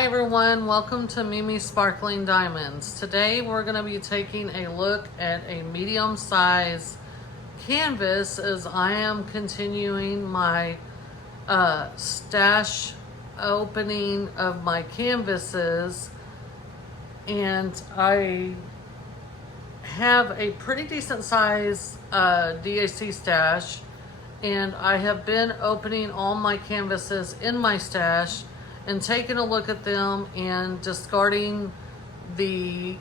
Hi everyone, welcome to Mimi Sparkling Diamonds. Today we're going to be taking a look at a medium size canvas as I am continuing my stash opening of my canvases, and I have a pretty decent size DAC stash, and I have been opening all my canvases in my stash and taking a look at them and discarding the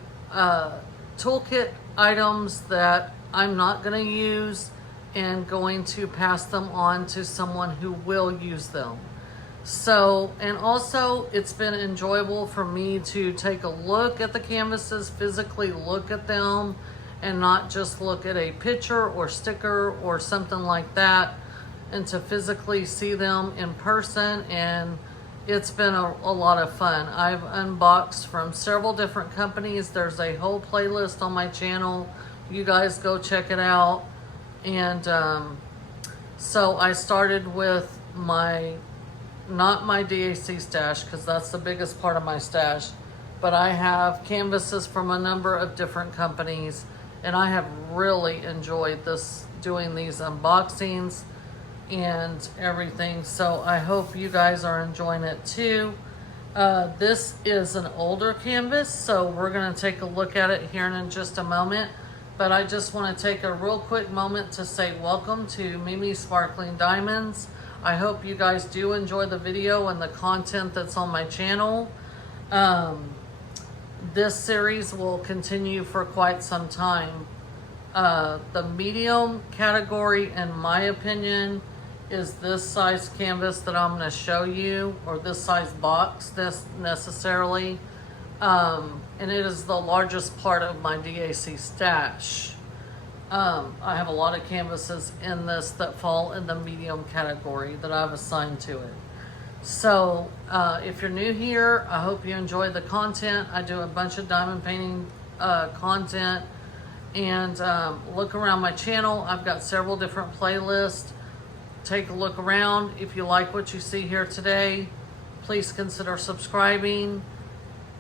toolkit items that I'm not going to use and going to pass them on to someone who will use them. So, and also it's been enjoyable for me to take a look at the canvases, physically look at them, and not just look at a picture or sticker or something like that, and to physically see them in person. And it's been a lot of fun. I've unboxed from several different companies. There's a whole playlist on my channel. You guys go check it out. And so I started with not my DAC stash, because that's the biggest part of my stash, but I have canvases from a number of different companies, and I have really enjoyed doing these unboxings and everything. So I hope you guys are enjoying it too. This is an older canvas, so we're going to take a look at it here in just a moment. But I just want to take a real quick moment to say welcome to Mimi Sparkling Diamonds. I hope you guys do enjoy the video and the content that's on my channel. This series will continue for quite some time. The medium category, in my opinion, is this size canvas that I'm going to show you, or this size box necessarily. And it is the largest part of my DAC stash. I have a lot of canvases in this that fall in the medium category that I've assigned to it. So if you're new here, I hope you enjoy the content. I do a bunch of diamond painting content, and look around my channel. I've got several different playlists. Take a look around. If you like what you see here today, please consider subscribing.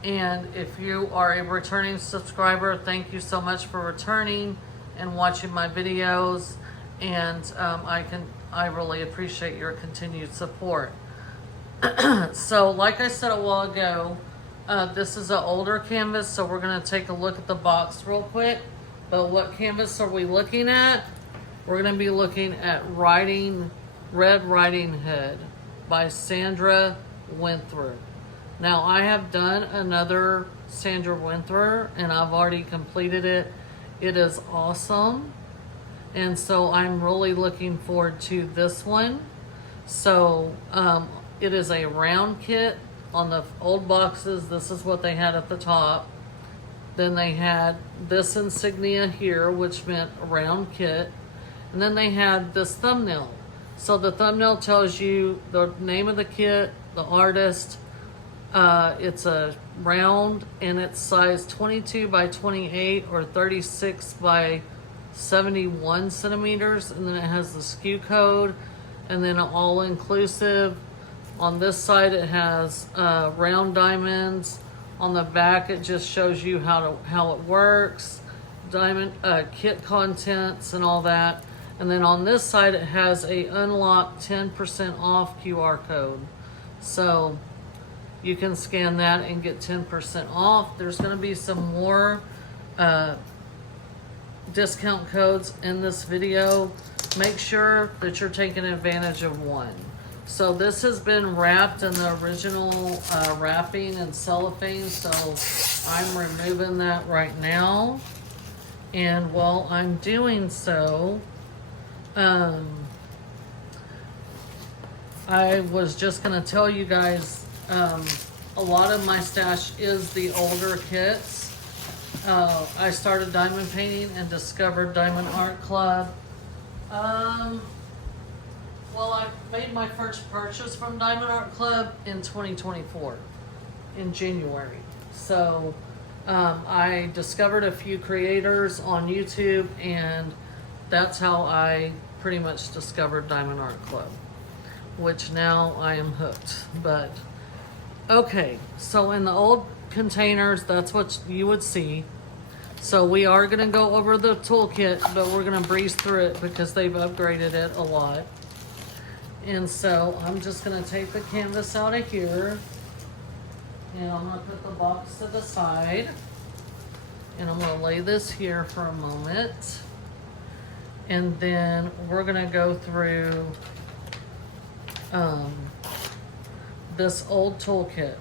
And if you are a returning subscriber, thank you so much for returning and watching my videos. And I really appreciate your continued support. So like I said a while ago, this is an older canvas, so we're going to take a look at the box real quick. But what canvas are we looking at? We're going to be looking at Red Riding Hood by Sandra Winthrop. Now, I have done another Sandra Winthrop, and I've already completed it. It is awesome. And so I'm really looking forward to this one. So it is a round kit. On the old boxes, this is what they had at the top. Then they had this insignia here, which meant a round kit. And then they had this thumbnail. So the thumbnail tells you the name of the kit, the artist. It's a round, and it's size 22 by 28 or 36 by 71 centimeters. And then it has the SKU code, and then all inclusive. On this side, it has round diamonds. On the back, it just shows you how it works, diamond kit contents and all that. And then on this side, it has a unlocked 10% off QR code. So you can scan that and get 10% off. There's going to be some more discount codes in this video. Make sure that you're taking advantage of one. So this has been wrapped in the original wrapping and cellophane, so I'm removing that right now. And while I'm doing so, I was just going to tell you guys, a lot of my stash is the older kits. I started diamond painting and discovered Diamond Art Club. Well, I made my first purchase from Diamond Art Club in 2024, in January. So I discovered a few creators on YouTube, and that's how I pretty much discovered Diamond Art Club, which now I am hooked. But Okay, so in the old containers, that's what you would see. So we are gonna go over the toolkit, but we're gonna breeze through it because they've upgraded it a lot. And so I'm just gonna take the canvas out of here, and I'm gonna put the box to the side, and I'm gonna lay this here for a moment. And then we're gonna go through this old toolkit.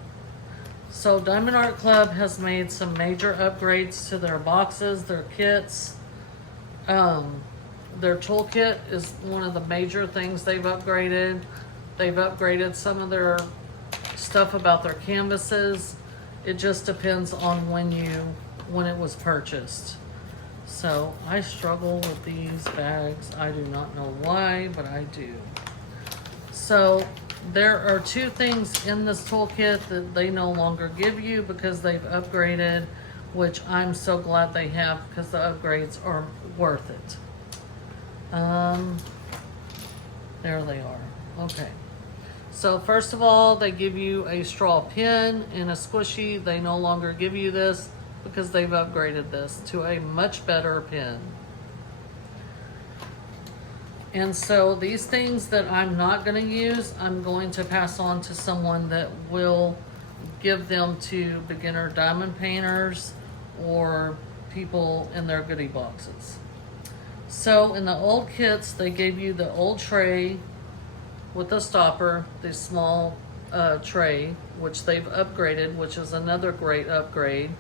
So Diamond Art Club has made some major upgrades to their boxes, their kits. Their toolkit is one of the major things they've upgraded. They've upgraded some of their stuff about their canvases. It just depends on when it was purchased. So I struggle with these bags. I do not know why, but I do. So there are two things in this toolkit that they no longer give you because they've upgraded, which I'm so glad they have because the upgrades are worth it. There they are. Okay. So first of all, they give you a straw pen and a squishy. They no longer give you this because they've upgraded this to a much better pen. And so these things that I'm not going to use, I'm going to pass on to someone that will give them to beginner diamond painters or people in their goodie boxes. So in the old kits, they gave you the old tray with a stopper, the small tray, which they've upgraded, which is another great upgrade,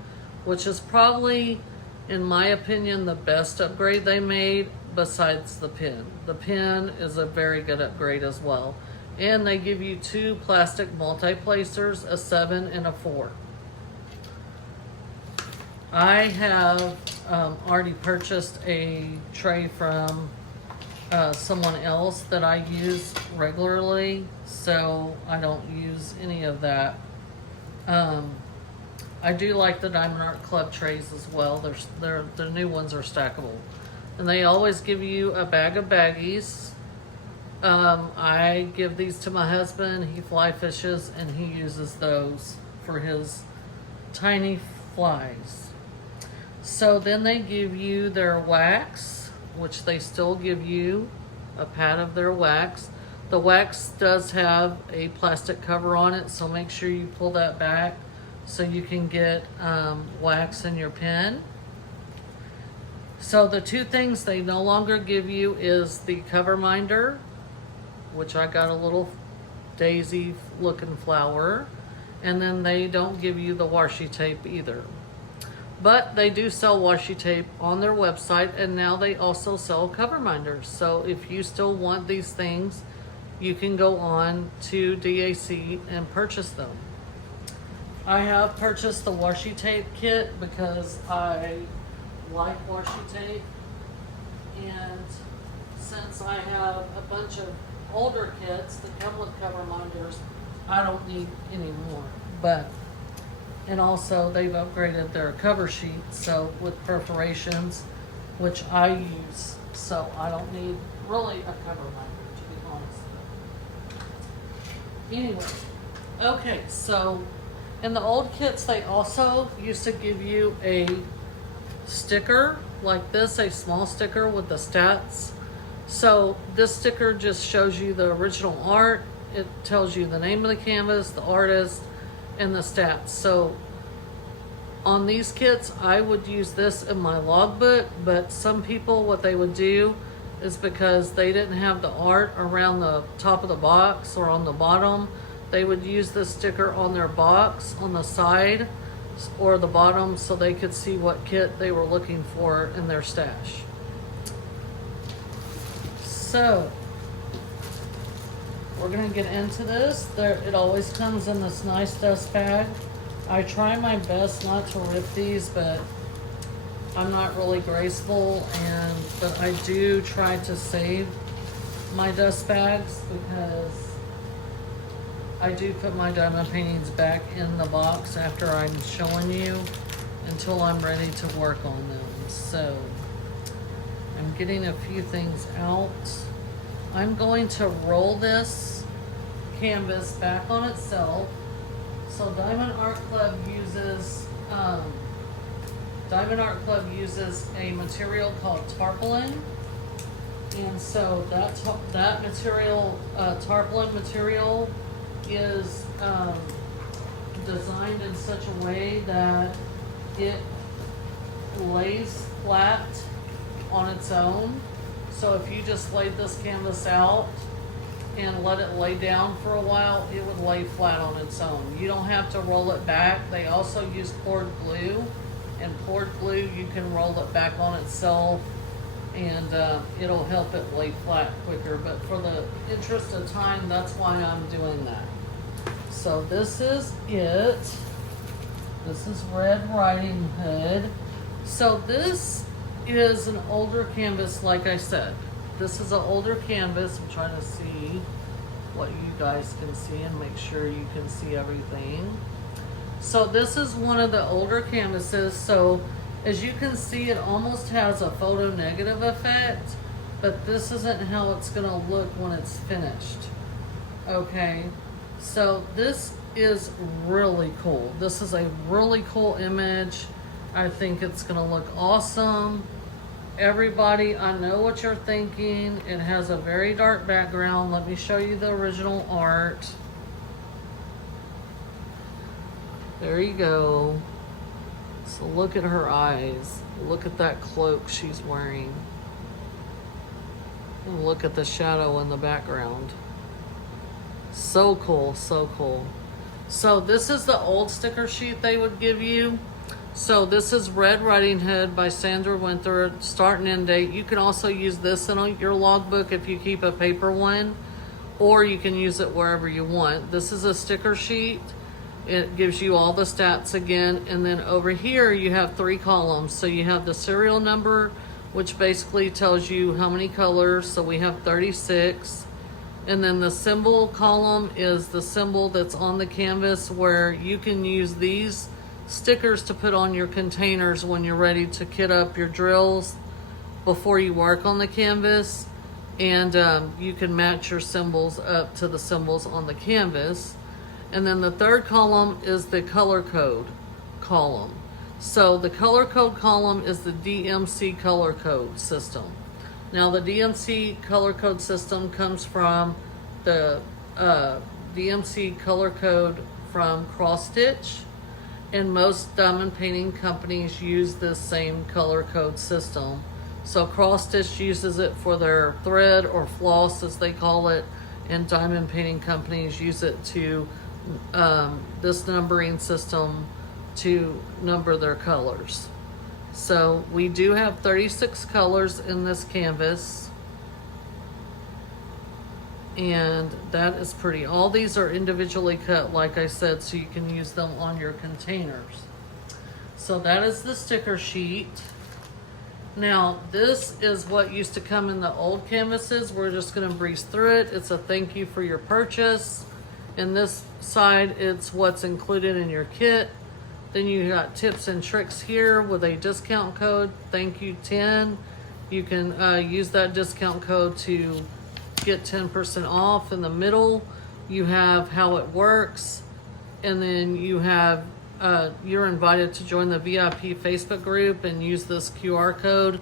which is probably, in my opinion, the best upgrade they made besides the pen. The pen is a very good upgrade as well. And they give you two plastic multi-placers, a 7 and a 4. I have already purchased a tray from someone else that I use regularly, so I don't use any of that. I do like the Diamond Art Club trays as well. The new ones are stackable. And they always give you a bag of baggies. I give these to my husband. He fly fishes and he uses those for his tiny flies. So then they give you their wax, which they still give you a pad of their wax. The wax does have a plastic cover on it, so make sure you pull that back so you can get wax in your pen. So the two things they no longer give you is the cover minder, which I got a little daisy looking flower, and then they don't give you the washi tape either. But they do sell washi tape on their website, and now they also sell cover minders. So if you still want these things, you can go on to DAC and purchase them. I have purchased the washi tape kit because I like washi tape, and since I have a bunch of older kits that come with cover minders, I don't need any more. And also they've upgraded their cover sheet, so with perforations, which I use, so I don't need really a cover minder, to be honest. Anyway, okay, so in the old kits, they also used to give you a sticker like this, a small sticker with the stats. So this sticker just shows you the original art. It tells you the name of the canvas, the artist, and the stats. So on these kits, I would use this in my logbook, but some people, what they would do is because they didn't have the art around the top of the box or on the bottom, they would use this sticker on their box on the side or the bottom so they could see what kit they were looking for in their stash. So we're gonna get into this. It always comes in this nice dust bag. I try my best not to rip these, but I'm not really graceful, but I do try to save my dust bags because I do put my diamond paintings back in the box after I'm showing you until I'm ready to work on them. So I'm getting a few things out. I'm going to roll this canvas back on itself So Diamond Art Club uses a material called tarpaulin, and so that material, tarpaulin material, is designed in such a way that it lays flat on its own. So if you just laid this canvas out and let it lay down for a while, it would lay flat on its own. You don't have to roll it back. They also use poured glue, and poured glue, you can roll it back on itself, and it'll help it lay flat quicker. But for the interest of time, that's why I'm doing that. So this is it. This is Red Riding Hood. So this is an older canvas, like I said. This is an older canvas. I'm trying to see what you guys can see and make sure you can see everything. So this is one of the older canvases. So as you can see, it almost has a photo negative effect, but this isn't how it's gonna look when it's finished. Okay, so this is really cool. This is a really cool image. I think it's gonna look awesome. Everybody, I know what you're thinking. It has a very dark background. Let me show you the original art. There you go. So look at her eyes. Look at that cloak she's wearing. And look at the shadow in the background. So cool, so cool. So this is the old sticker sheet they would give you. So this is Red Riding Hood by Sandra Winter, start and end date. You can also use this in your logbook if you keep a paper one, or you can use it wherever you want. This is a sticker sheet. It gives you all the stats again. And then over here you have 3 columns. So you have the serial number, which basically tells you how many colors. So we have 36. And then the symbol column is the symbol that's on the canvas, where you can use these stickers to put on your containers when you're ready to kit up your drills before you work on the canvas. And you can match your symbols up to the symbols on the canvas. And then the third column is the color code column. So the color code column is the DMC color code system. Now the DMC color code system comes from the DMC color code from Cross Stitch, and most diamond painting companies use this same color code system. So Cross Stitch uses it for their thread or floss, as they call it, and diamond painting companies use it to this numbering system to number their colors. So we do have 36 colors in this canvas, and that is pretty. All these are individually cut, like I said, so you can use them on your containers. So that is the sticker sheet. Now this is what used to come in the old canvases. We're just going to breeze through it. It's a thank you for your purchase. In this side, it's what's included in your kit. Then you got tips and tricks here with a discount code, thank you 10. You can use that discount code to get 10% off. In the middle, you have how it works. And then you have, you're invited to join the VIP Facebook group and use this QR code.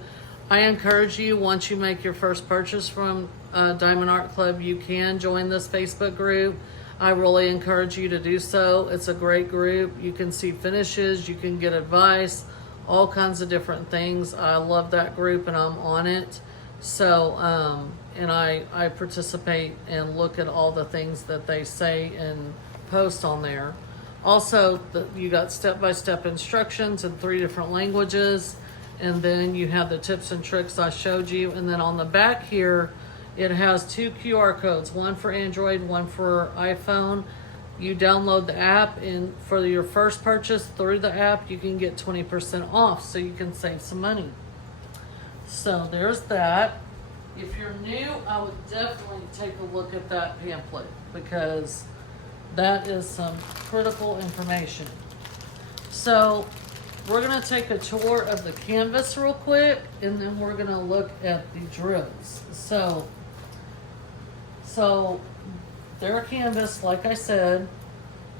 I encourage you, once you make your first purchase from Diamond Art Club, you can join this Facebook group. I really encourage you to do so. It's a great group. You can see finishes, you can get advice, all kinds of different things. I love that group and I'm on it. So, and I participate and look at all the things that they say and post on there. Also, you got step-by-step instructions in 3 different languages. And then you have the tips and tricks I showed you. And then on the back here, it has 2 QR codes, one for Android, one for iPhone. You download the app, and for your first purchase through the app, you can get 20% off, so you can save some money. So there's that. If you're new, I would definitely take a look at that pamphlet, because that is some critical information. So we're gonna take a tour of the canvas real quick, and then we're gonna look at the drills. So their canvas, like I said,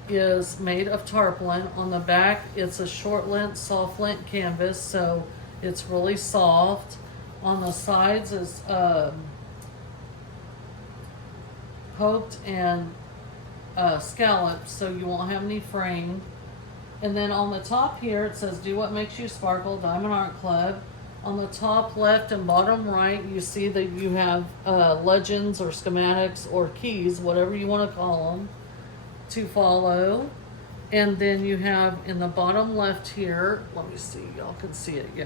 is made of tarpaulin. On the back, it's a short lint, soft lint canvas, so it's really soft. On the sides is poked and scalloped, so you won't have any fraying. And then on the top here, it says, "Do what makes you sparkle, Diamond Art Club." On the top left and bottom right, you see that you have legends or schematics or keys, whatever you want to call them, to follow. And then you have in the bottom left here, let me see, y'all can see it, yeah.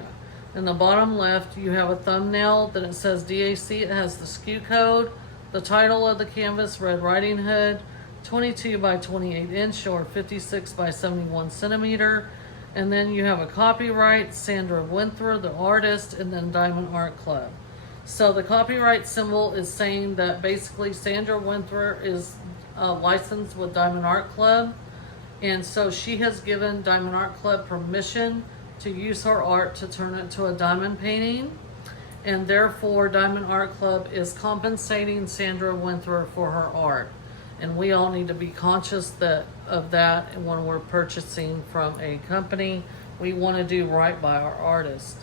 In the bottom left, you have a thumbnail that it says DAC. It has the SKU code, the title of the canvas, Red Riding Hood, 22 by 28 inch or 56 by 71 centimeter. And then you have a copyright, Sandra Winther, the artist, and then Diamond Art Club. So the copyright symbol is saying that basically Sandra Winther is licensed with Diamond Art Club. And so she has given Diamond Art Club permission to use her art to turn it to a diamond painting. And therefore Diamond Art Club is compensating Sandra Winther for her art. And we all need to be conscious of that. And when we're purchasing from a company, we want to do right by our artist.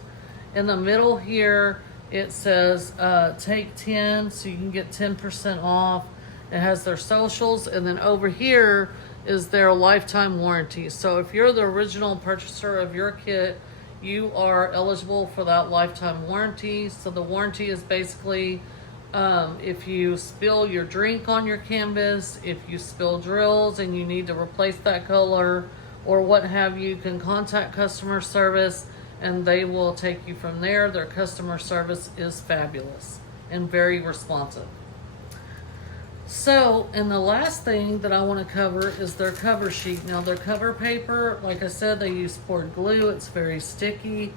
In the middle here, it says take 10, so you can get 10% off. It has their socials, and then over here is their lifetime warranty. So if you're the original purchaser of your kit, you are eligible for that lifetime warranty. So the warranty is basically if you spill your drink on your canvas, if you spill drills and you need to replace that color or what have you, can contact customer service and they will take you from there. Their customer service is fabulous and very responsive. So, and the last thing that I want to cover is their cover sheet. Now their cover paper, like I said, they use poured glue. It's very sticky.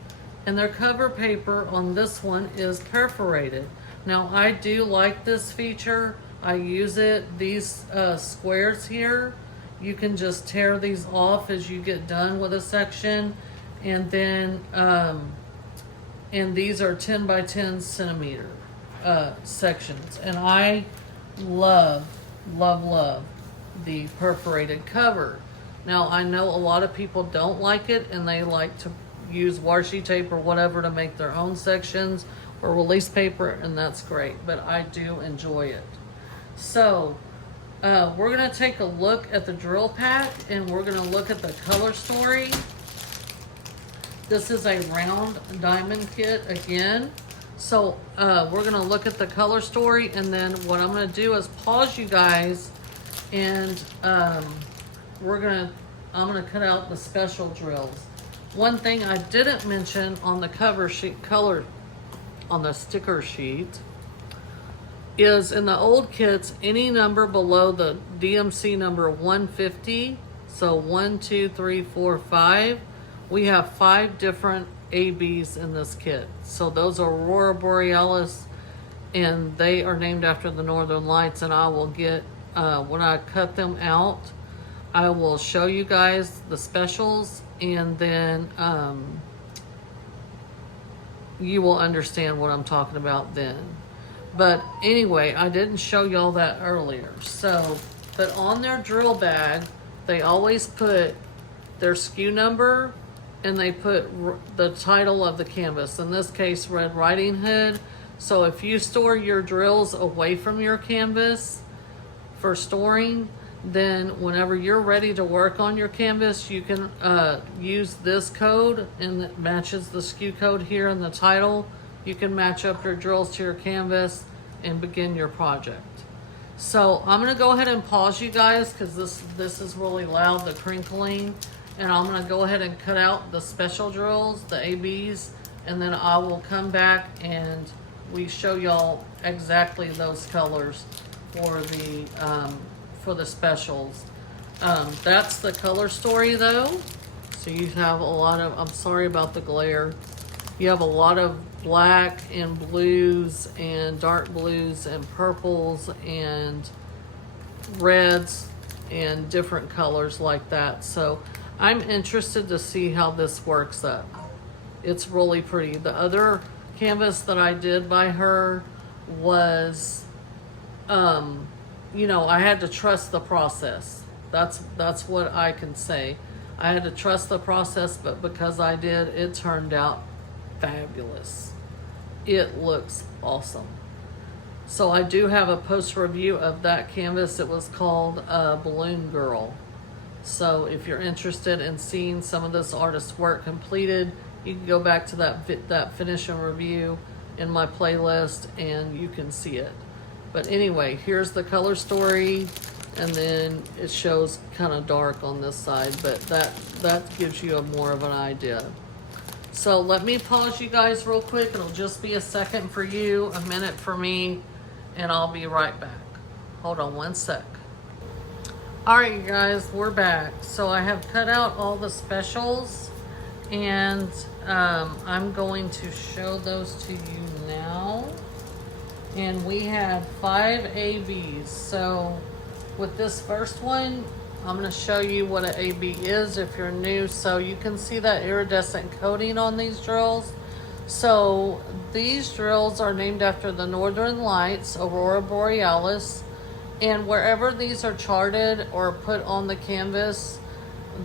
And their cover paper on this one is perforated. Now I do like this feature. I use it. These squares here, you can just tear these off as you get done with a section. And then, and these are 10 by 10 centimeter sections. And I love the perforated cover. Now I know a lot of people don't like it and they like to use washi tape or whatever to make their own sections or release paper, and that's great, but I do enjoy it. So we're gonna take a look at the drill pack and we're gonna look at the color story. This is a round diamond kit again. So we're gonna look at the color story, and then what I'm gonna do is pause you guys, and I'm gonna cut out the special drills. One thing I didn't mention on the cover sheet, on the sticker sheet, is in the old kits, any number below the DMC number 150, so 1, 2, 3, 4, 5, we have 5 different ABs in this kit. So those are Aurora Borealis, and they are named after the Northern Lights. And I will get, when I cut them out, I will show you guys the specials, and then you will understand what I'm talking about then. But anyway, I didn't show y'all that earlier. So, but on their drill bag, they always put their SKU number, and they put the title of the canvas, in this case, Red Riding Hood. So if you store your drills away from your canvas for storing, then whenever you're ready to work on your canvas, you can use this code, and it matches the SKU code here in the title. You can match up your drills to your canvas and begin your project. So I'm gonna go ahead and pause you guys because this is really loud, the crinkling. And I'm gonna go ahead and cut out the special drills, the ABs, and then I will come back and we show y'all exactly those colors for the specials. That's the color story though. So you have a lot of, I'm sorry about the glare. You have a lot of black and blues and dark blues and purples and reds and different colors like that. So I'm interested to see how this works up. It's really pretty. The other canvas that I did by her was, you know, I had to trust the process. That's what I can say. I had to trust the process, but because I did, it turned out fabulous. It looks awesome. So I do have a post review of that canvas. It was called Balloon Girl. So if you're interested in seeing some of this artist's work completed, you can go back to that finish and review in my playlist and you can see it. But anyway, here's the color story, and then it shows kind of dark on this side, but that gives you more of an idea. So let me pause you guys real quick. It'll just be a second for you, a minute for me, and I'll be right back. Hold on one sec. All right, you guys, we're back. So I have cut out all the specials, and I'm going to show those to you now. And we had 5 ABs. So with this first one, I'm going to show you what an AB is if you're new. So you can see that iridescent coating on these drills. So these drills are named after the Northern Lights, Aurora Borealis. And wherever these are charted or put on the canvas,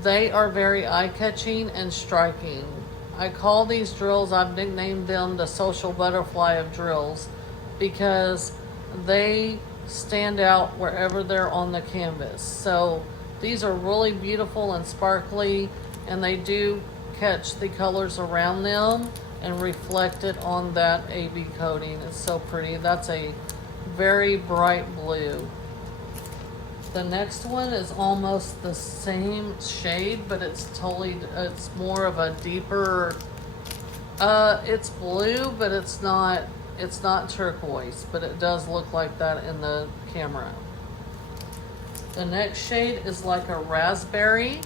they are very eye-catching and striking. I call these drills, I've nicknamed them the social butterfly of drills, because they stand out wherever they're on the canvas. So these are really beautiful and sparkly, and they do catch the colors around them and reflect it on that AB coating. It's so pretty. That's a very bright blue. The next one is almost the same shade, but it's more of a deeper, it's blue, but it's not turquoise, but it does look like that in the camera. The next shade is like a raspberry.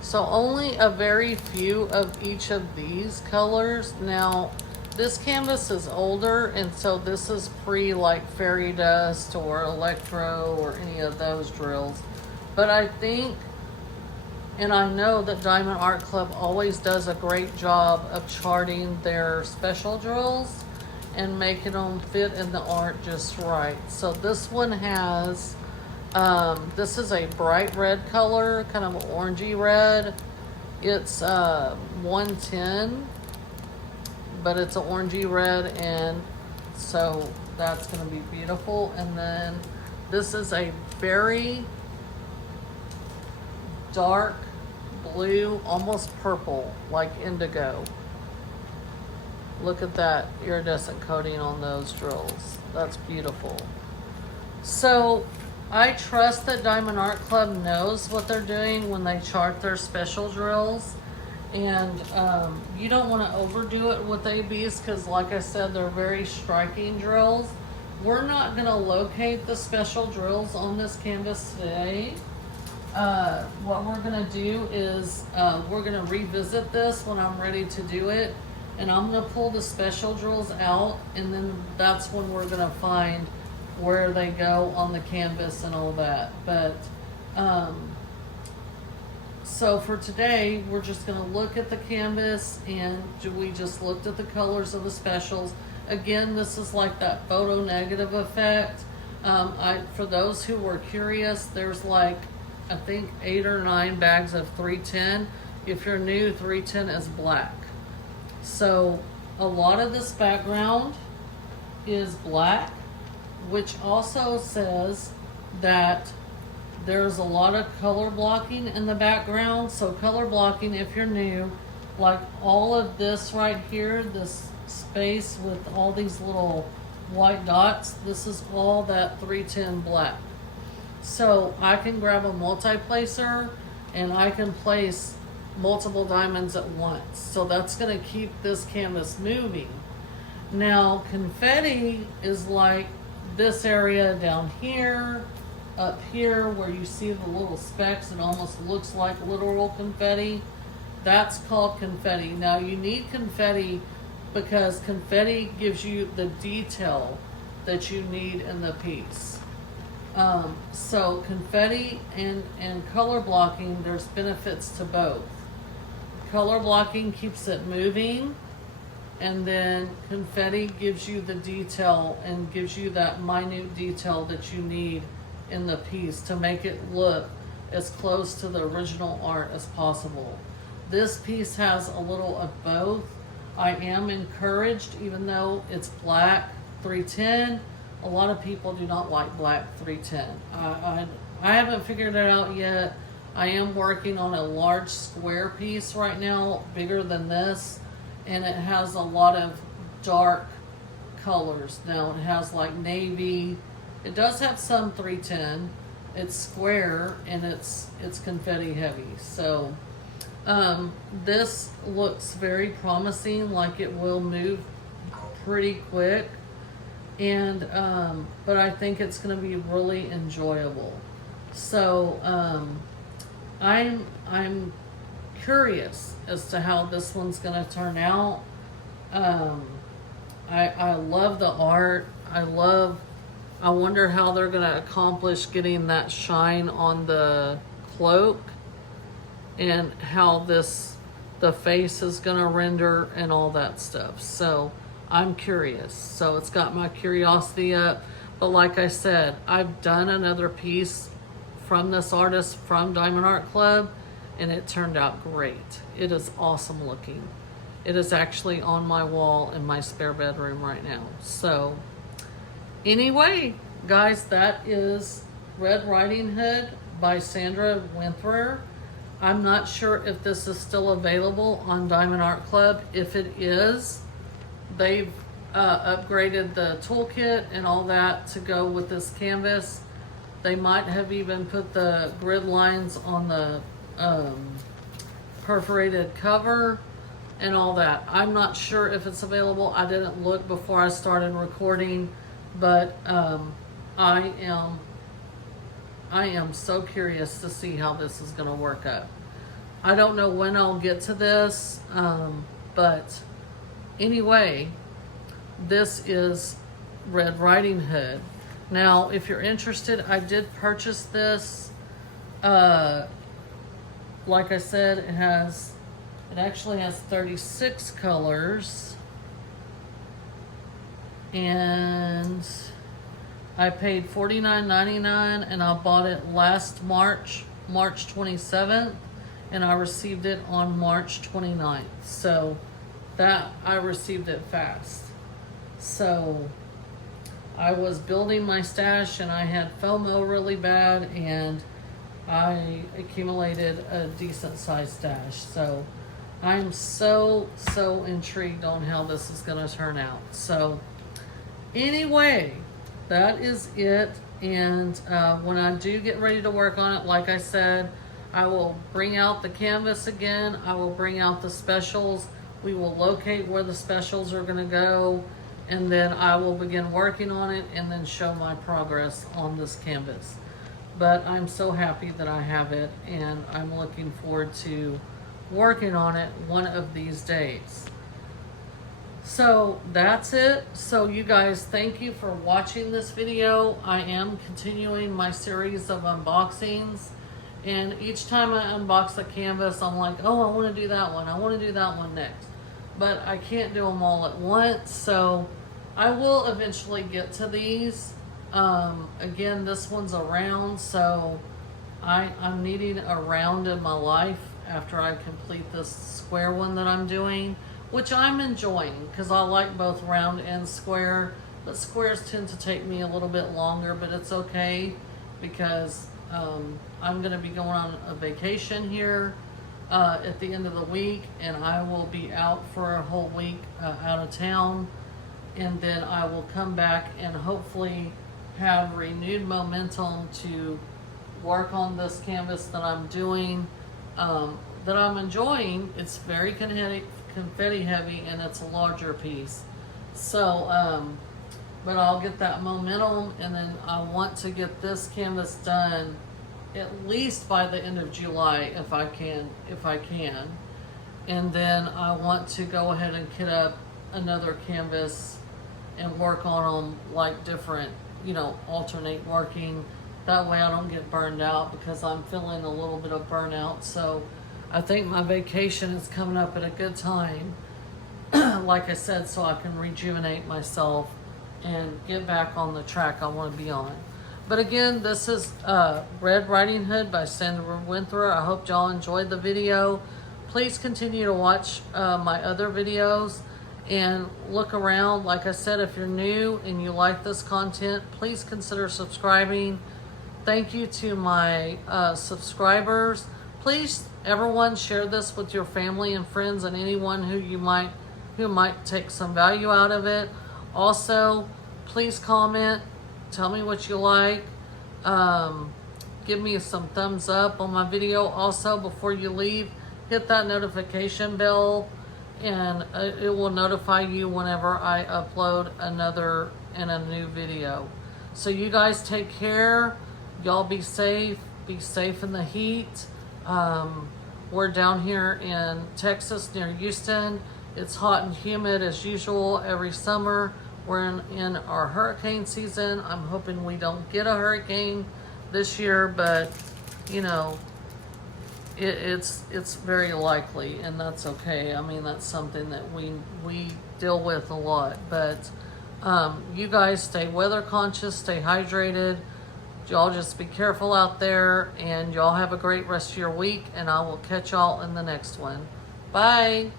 So only a very few of each of these colors. Now, this canvas is older, and so this is pre like fairy dust or electro or any of those drills. But I think, and I know that Diamond Art Club always does a great job of charting their special drills and making them fit in the art just right. So this one has, this is a bright red color, kind of an orangey red. It's 110, but it's an orangey red, and so that's gonna be beautiful. And then this is a very dark blue, almost purple, like indigo. Look at that iridescent coating on those drills. That's beautiful. So I trust that Diamond Art Club knows what they're doing when they chart their special drills. And you don't want to overdo it with ABs because, like I said, they're very striking drills. We're not going to locate the special drills on this canvas today. What we're going to do is we're going to revisit this when I'm ready to do it. And I'm going to pull the special drills out, and then that's when we're going to find where they go on the canvas and all that. But so for today, we're just going to look at the canvas, and we just looked at the colors of the specials. Again, this is like that photo negative effect. For those who were curious, there's like, I think 8 or 9 bags of 310. If you're new, 310 is black. So a lot of this background is black, which also says that there's a lot of color blocking in the background. So color blocking, if you're new, like all of this right here, this space with all these little white dots, this is all that 310 black. So I can grab a multi-placer and I can place multiple diamonds at once. So that's going to keep this canvas moving. Now confetti is like this area down here, up here where you see the little specks. It almost looks like literal confetti. That's called confetti. Now you need confetti because confetti gives you the detail that you need in the piece. So confetti and color blocking, there's benefits to both. Color blocking keeps it moving, and then confetti gives you the detail and gives you that minute detail that you need in the piece to make it look as close to the original art as possible. This piece has a little of both. I am encouraged, even though it's black 310, a lot of people do not like black 310. I haven't figured it out yet. I am working on a large square piece right now, bigger than this, and it has a lot of dark colors. Now it has like navy. It does have some 310. It's square and it's confetti heavy. So this looks very promising, like it will move pretty quick, and but I think it's going to be really enjoyable. So I'm curious as to how this one's going to turn out. I love the art. I wonder how they're going to accomplish getting that shine on the cloak, and how the face is going to render and all that stuff. So I'm curious. So it's got my curiosity up. But like I said, I've done another piece from this artist from Diamond Art Club, and it turned out great. It is awesome looking. It is actually on my wall in my spare bedroom right now. So anyway, guys, that is Red Riding Hood by Sandra Winther. I'm not sure if this is still available on Diamond Art Club. If it is, they've upgraded the toolkit and all that to go with this canvas. They might have even put the grid lines on the perforated cover and all that. I'm not sure if it's available. I didn't look before I started recording, but I am so curious to see how this is going to work out. I don't know when I'll get to this, but anyway, this is Red Riding Hood. Now, if you're interested, I did purchase this. Like I said, it actually has 36 colors, and I paid $49.99, and I bought it last March 27th, and I received it on March 29th. So that I received it fast. So I was building my stash, and I had FOMO really bad, and I accumulated a decent sized stash. So I'm so intrigued on how this is going to turn out. So anyway, that is it. And when I do get ready to work on it, like I said, I will bring out the canvas again. I will bring out the specials. We will locate where the specials are going to go, and then I will begin working on it and then show my progress on this canvas. But I'm so happy that I have it, and I'm looking forward to working on it one of these days. So that's it. So you guys, thank you for watching this video. I am continuing my series of unboxings, and each time I unbox a canvas, I'm like, oh, I want to do that one. I want to do that one next. But I can't do them all at once, so I will eventually get to these. Again, this one's a round, so I'm needing a round in my life after I complete this square one that I'm doing, which I'm enjoying because I like both round and square, but squares tend to take me a little bit longer, but it's okay because I'm going to be going on a vacation here at the end of the week, and I will be out for a whole week out of town, and then I will come back and hopefully have renewed momentum to work on this canvas that I'm doing, that I'm enjoying. It's very confetti heavy, and it's a larger piece. So, but I'll get that momentum, and then I want to get this canvas done at least by the end of July if I can. And then I want to go ahead and kit up another canvas and work on them like different, alternate working. That way I don't get burned out, because I'm feeling a little bit of burnout. So I think my vacation is coming up at a good time, like I said, so I can rejuvenate myself and get back on the track I want to be on. But again, this is Red Riding Hood by Sandra Winther. I hope y'all enjoyed the video. Please continue to watch my other videos and look around. Like I said, if you're new and you like this content, please consider subscribing. Thank you to my subscribers. Please, everyone, share this with your family and friends and anyone who might take some value out of it. Also, please comment. Tell me what you like. Give me some thumbs up on my video. Also, before you leave, hit that notification bell, and it will notify you whenever I upload a new video. So you guys take care. Y'all be safe. Be safe in the heat. We're down here in Texas near Houston. It's hot and humid as usual every summer. We're in our hurricane season. I'm hoping we don't get a hurricane this year, but you know, it's very likely, and that's okay. I mean, that's something that we deal with a lot. But you guys stay weather conscious, stay hydrated. Y'all just be careful out there, and y'all have a great rest of your week, and I will catch y'all in the next one. Bye.